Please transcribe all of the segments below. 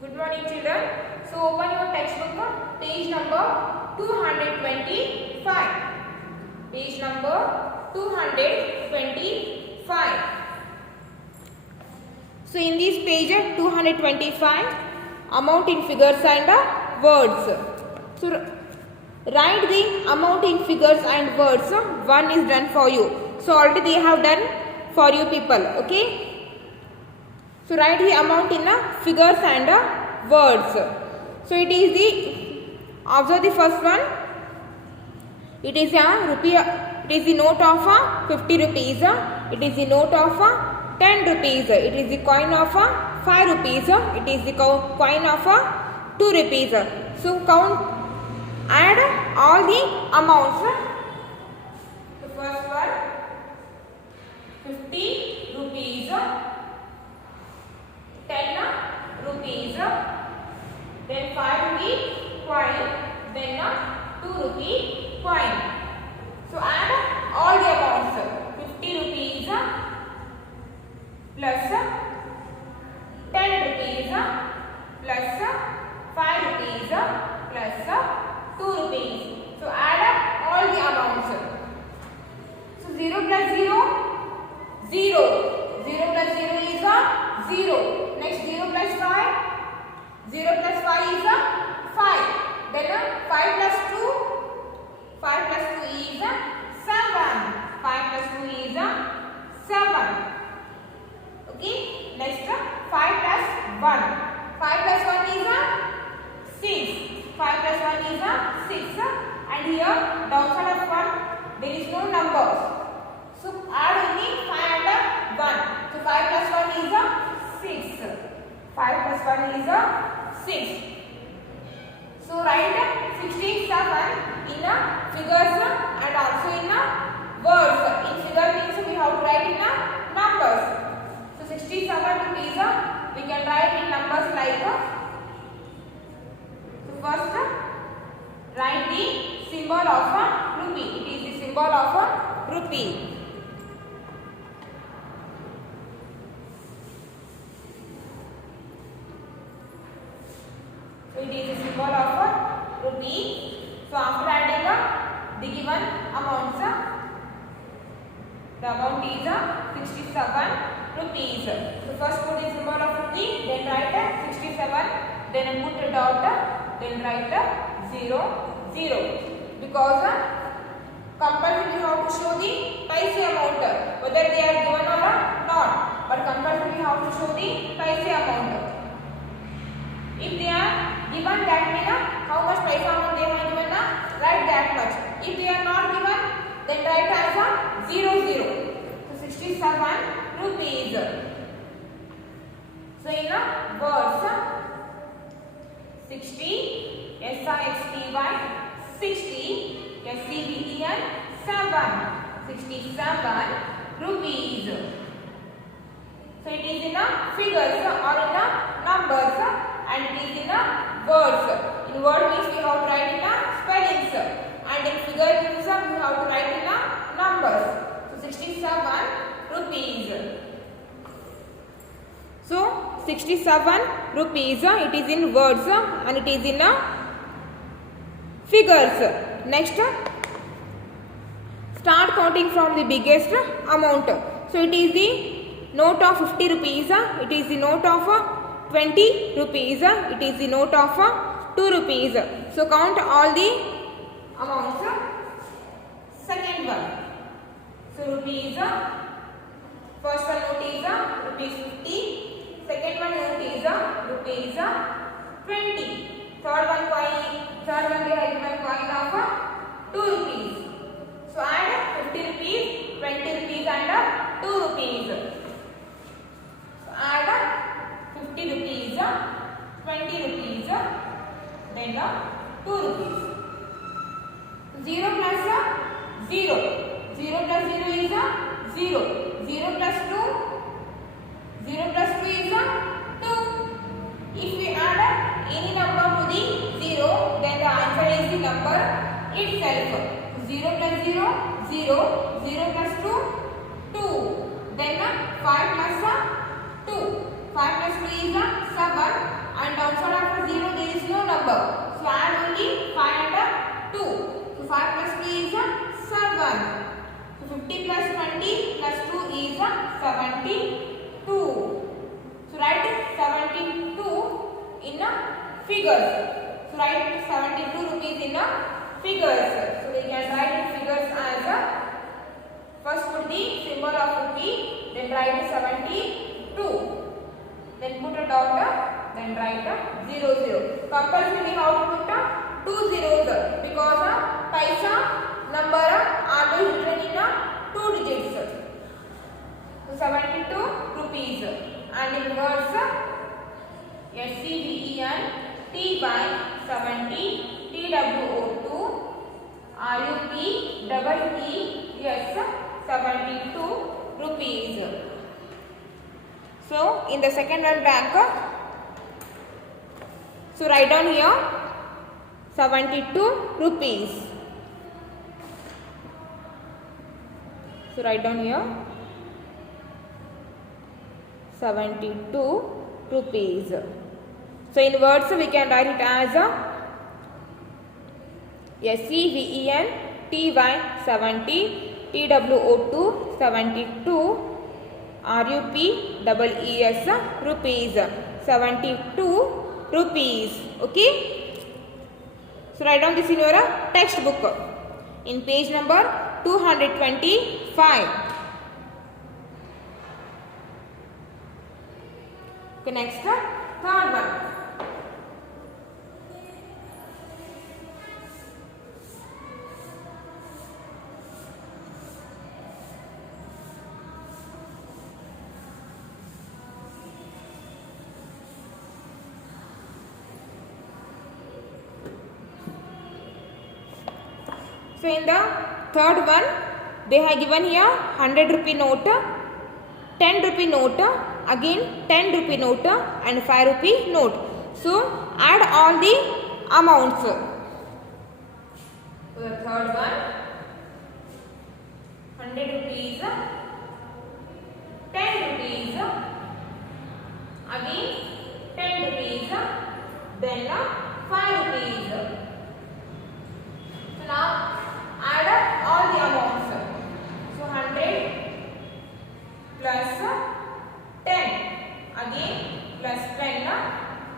Good morning children. So open your textbook, page number 225. Page number 225. So in this page 225, amount in figures and words. So write the amount in figures and words. One is done for you. So already they have done for you people. Okay. So write the amount in figures and words. So it is the, observe the first one. It is a rupee. It is the note of 50 rupees. It is the note of 10 rupees. It is the coin of 5 rupees. It is the coin of 2 rupees. So count, add all the amounts. The first one, 50 rupees. 10 rupees, then 5 rupee coin, then 2 rupee coin. So add all the amounts. 50 rupees plus 10 rupees plus 5 rupees plus 2 rupees. So add all the amounts. So 0 plus 0, 0. 0 plus 0 is 0. Next 0 plus 5, 0 plus 5 is 5. Then 5 plus 2, 5 plus 2 is 7. 5 plus 2 is 7. Okay. Next 5 plus 1. 5 plus 1 is 6. 5 plus 1 is 6. And here downside of 1 there is no numbers. So add only 5 and 1. So 5 plus 1 is 6. 5 plus 1 is 6. So write 67 in figures and also in words. In figure means we have to write in numbers. So 67 rupees we can write in numbers like. So first write the symbol of rupee. It is the symbol of rupee. So it is the symbol of rupee. So after adding the given amounts, the amount is 67 rupees. So first put the symbol of rupee, then write 67, then put a dot, then write 0, 0. Because compulsory we have to show the paise amount, whether they are given or not. But compulsory we have to show the paise amount. If they are given, that means how much paisa amount they have given, write that much. If they are not given, then write as a 0, 0. So 67 rupees. So in words, 60, S-I-X-T-Y, 60, S-C-B-E-N, 7, 67 rupees. So it is in figures or in numbers, and it is in words. In word means we have to write in spellings, and in figure means we have to write in numbers. So 67 rupees. So 67 rupees, it is in words and it is in figures. Next, start counting from the biggest amount. So it is the note of 50 rupees, it is the note of 20 rupees, it is the note of 2 rupees. So count all the amounts. Second one. So rupees, first one note is rupees 50. Second one note is rupees 20. Third one they have given coin of 2 rupees. So add 50 rupees, 20 rupees and 2 rupees. So add 50 rupees, 20 rupees, then 2 rupees. 0 plus 0. 0 plus 0 is 0. 0 plus 2. 0 plus 2 is 2. If we add any number to the 0, then the answer is the number itself. 0 plus 0, 0. 0 plus 2, 2. Then 5 plus 2. 5 plus 2 is 7 and outside of a 0 there is no number. So add only 5 and 2. So 5 plus 2 is 7. So 50 plus 20 plus 2 is 72. So write 72 in figures. So write 72 rupees in figures. So we can write figures as first put the symbol of rupee, then write 72. Then put a dot, then write 00. Compulsorily how to put 2 zeros because paisa number always written in 2 digits. So 72 rupees. And in words SCVEN TY 70 TWO2 RUP EES 72 rupees. So in the second one blank, so write down here 72 rupees. So write down here 72 rupees. So in words we can write it as SCVEN TY 70 TWO2 72 RUP EES rupees 72 rupees. Okay. So write down this in your textbook in page number 225. Okay, next third one. So in the third one, they have given here 100 rupee note, 10 rupee note, again 10 rupee note and 5 rupee note. So add all the amounts. So the third one, 100 rupees, 10 rupees, again 10 rupees, then 5 rupees. So now add up all the amounts. So 100 plus 10, again plus 10,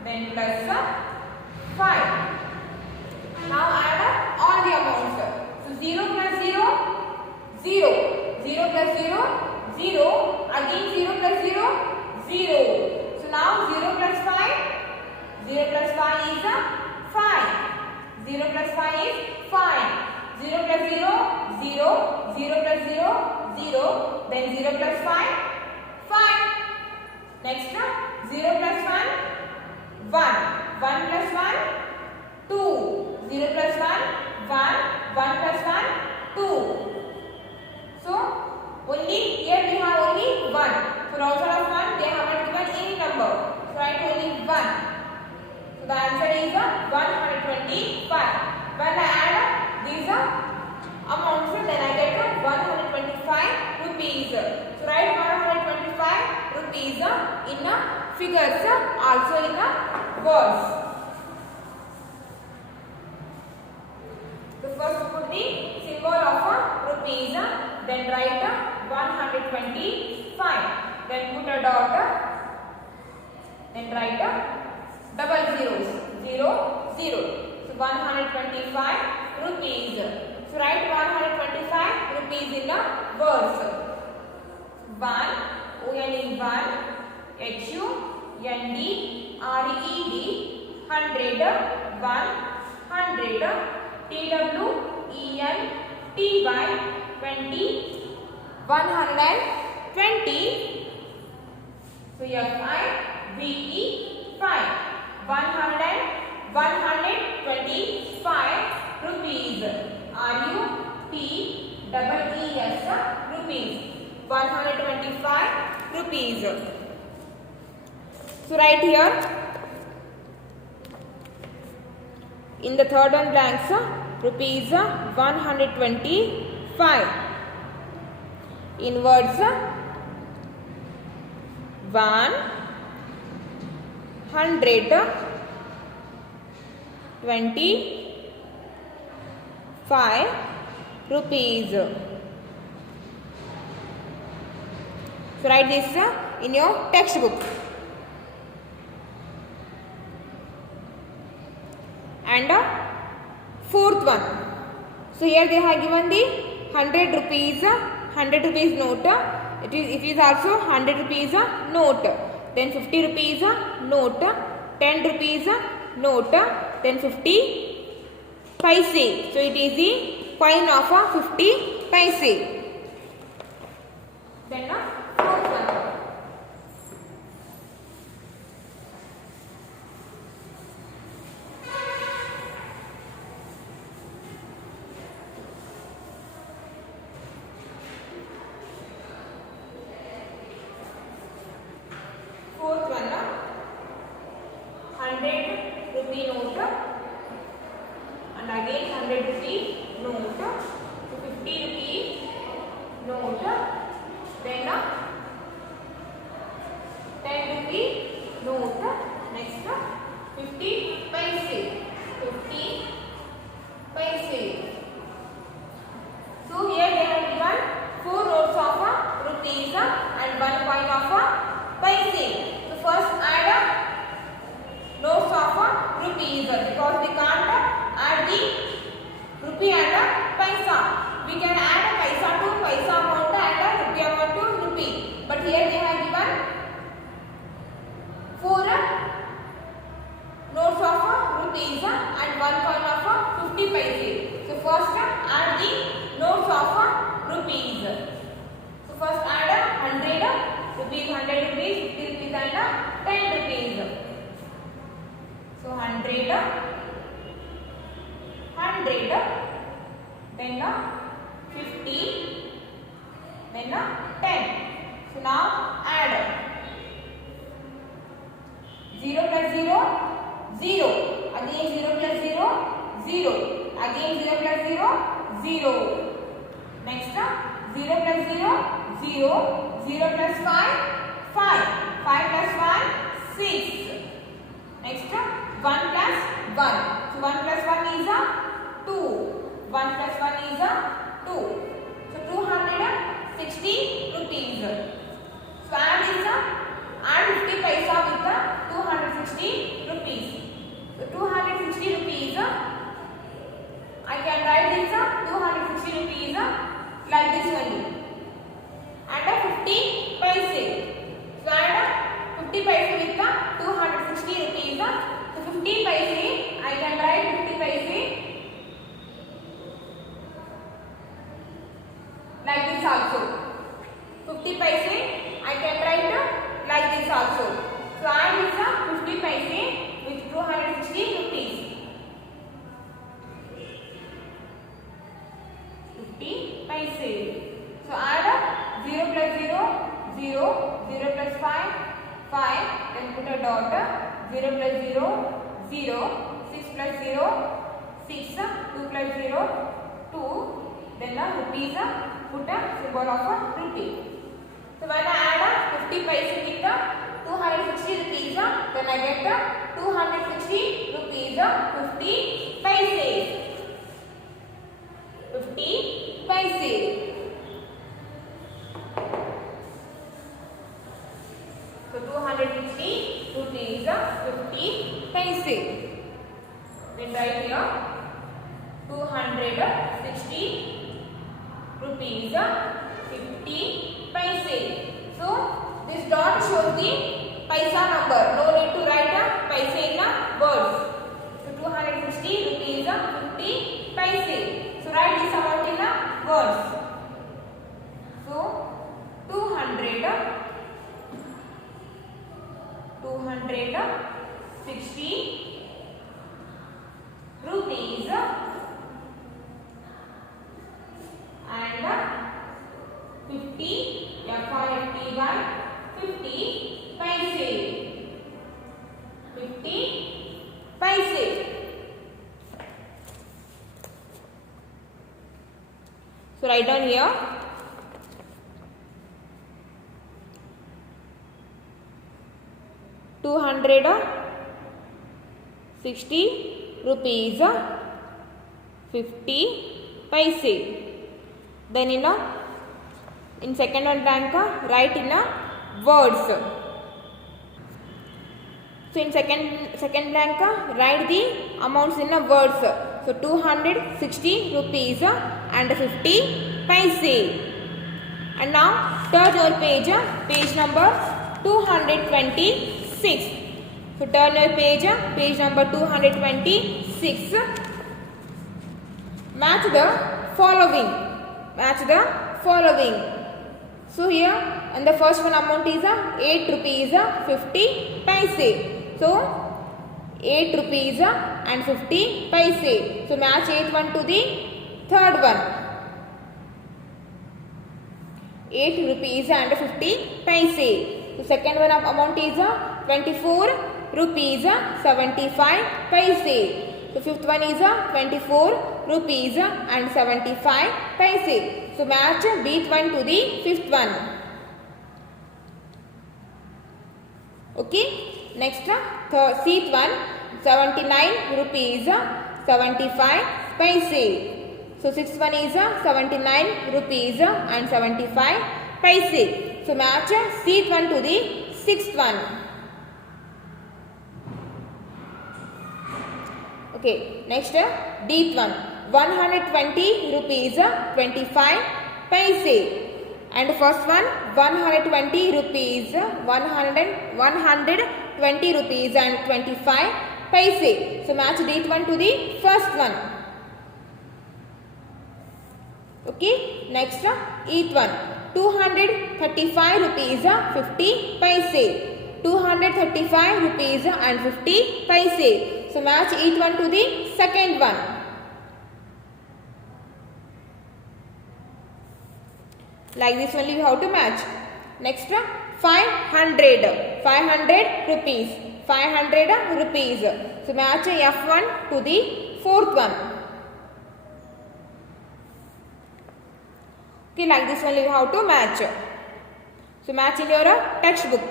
then plus 5. Now add up all the amounts. So 0 plus 0, 0. 0 plus 0, 0. Again 0 plus 0, 0. So now 0 plus 5, 0 plus 5 is 5. 0 plus 5 is 5. 0 plus 0, 0. 0 plus 0, 0. Then 0 plus 5, 5. Next 0 plus 1, 1. 1 plus 1, 2. 0 plus 1, 1. 1 plus 1, 2. So only here we have only 1. So outside of 1 they haven't given any number. So write only 1. So the answer is 125. When I add these amounts, then I get 125 rupees. So write 125 rupees in figures, also in words. So first put the symbol of rupees, then write 125. Then put a dot, then write double zeros, 0, 0. So 125 rupees. So write 125 rupees in words. 1, O-N is 1, H-U-N-D, R-E-D, 100, 100, T-W-E-N-T-Y, 20, 120. So F-I-V-E, 5, 125 rupees. R-U-P-E-E-S rupees. 125 rupees. So write here in the third one blanks rupees 125. In words 100 25 rupees. So write this in your textbook. And fourth one. So here they have given the 100 rupees note. It is also 100 rupees note. Then 50 rupees note. 10 rupees note. Then 50 paise. So it is the coin of 50 paise. Then fourth one. Fourth one, 100 rupee note, and again 100 rupee note, 50 rupee note, then 10 rupee note, next 50 paise, 50 paise. So here they have given 4 notes of rupees and 1 coin of paise. So first add notes of rupees, because we can't add the rupee and paisa. We can add paisa to paisa amount and rupee amount to rupee. But here they have given 4 notes of rupees and 1 coin of 50 paise. So first add the notes of rupees. So first add 100 rupees, 100 rupees, 50 rupees and 10 rupees. So 100, 100, then 50, then 10. So now add 0 plus 0, 0. Again 0 plus 0, 0. Again 0 plus 0, 0. Next 0 plus 0, 0. 0 plus 5, 5. 5 plus 1, 6. Next 1 plus 1. So 1 plus 1 is 2. 1 plus 1 is 2. So 260 rupees. So add this, add 50 paisa with 260 rupees. So 260 rupees. I can write this 260 rupees like this only. And 50 paise. So add 50 paise with 260 rupees. So 50 paise, I can write 50 paise like this also. 50 paise, I can write like this also. So add this 50 paise with 260 rupees. 50 paise. So add 0 plus 0, 0, 0 plus 5, 5, then put a dot, 0 plus 0, 0, 6 plus 0, 6, 2 plus 0, 2, then the rupees, put a symbol of a rupee. So when I add 50 paise with 260 rupees, then I get 260 rupees, 50 paise. 50 paise. So 260 rupees, 50 paise. Then write here 260 rupees, 50 paise. So this dot shows the paisa number. No need to write paise in words. So 260 rupees, 50 paise. So write this amount in words. So 260 rupees and 50 FIFTY 50 paise. 50 paise. So write down here 260 rupees 50 paise. Then in second one blank write in words. So in second blank write the amounts in words. So 260 rupees and 50 paise. And now turn your page, page number 226. So turn your page, page number 226. Match the following. Match the following. So here, and the first one amount is 8 rupees 50 paise. So 8 rupees and 50 paise. So match 8th one to the third one. 8 rupees and 50 paise. So second one amount is 24 rupees 75 paise. So fifth one is 24 rupees and 75 paise. So match beat one to the fifth one. Okay. Next sixth one 79 rupees 75 paise. So sixth one is 79 rupees and 75 paise. So match sixth one to the sixth one. Okay, next D one 120 rupees 25 paise. And first one 120 rupees 120 rupees and 25 paise. So match D one to the first one. Okay, next each one 235 rupees 50 paise. 235 rupees and 50 paise. So match each one to the second one. Like this only you have to match. Next 500 rupees. 500 rupees. So match F1 to the fourth one. Okay, like this only you have to match. So match in your textbook.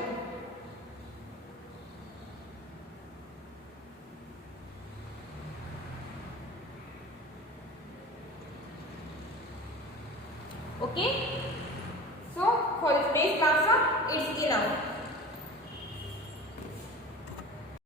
Okay.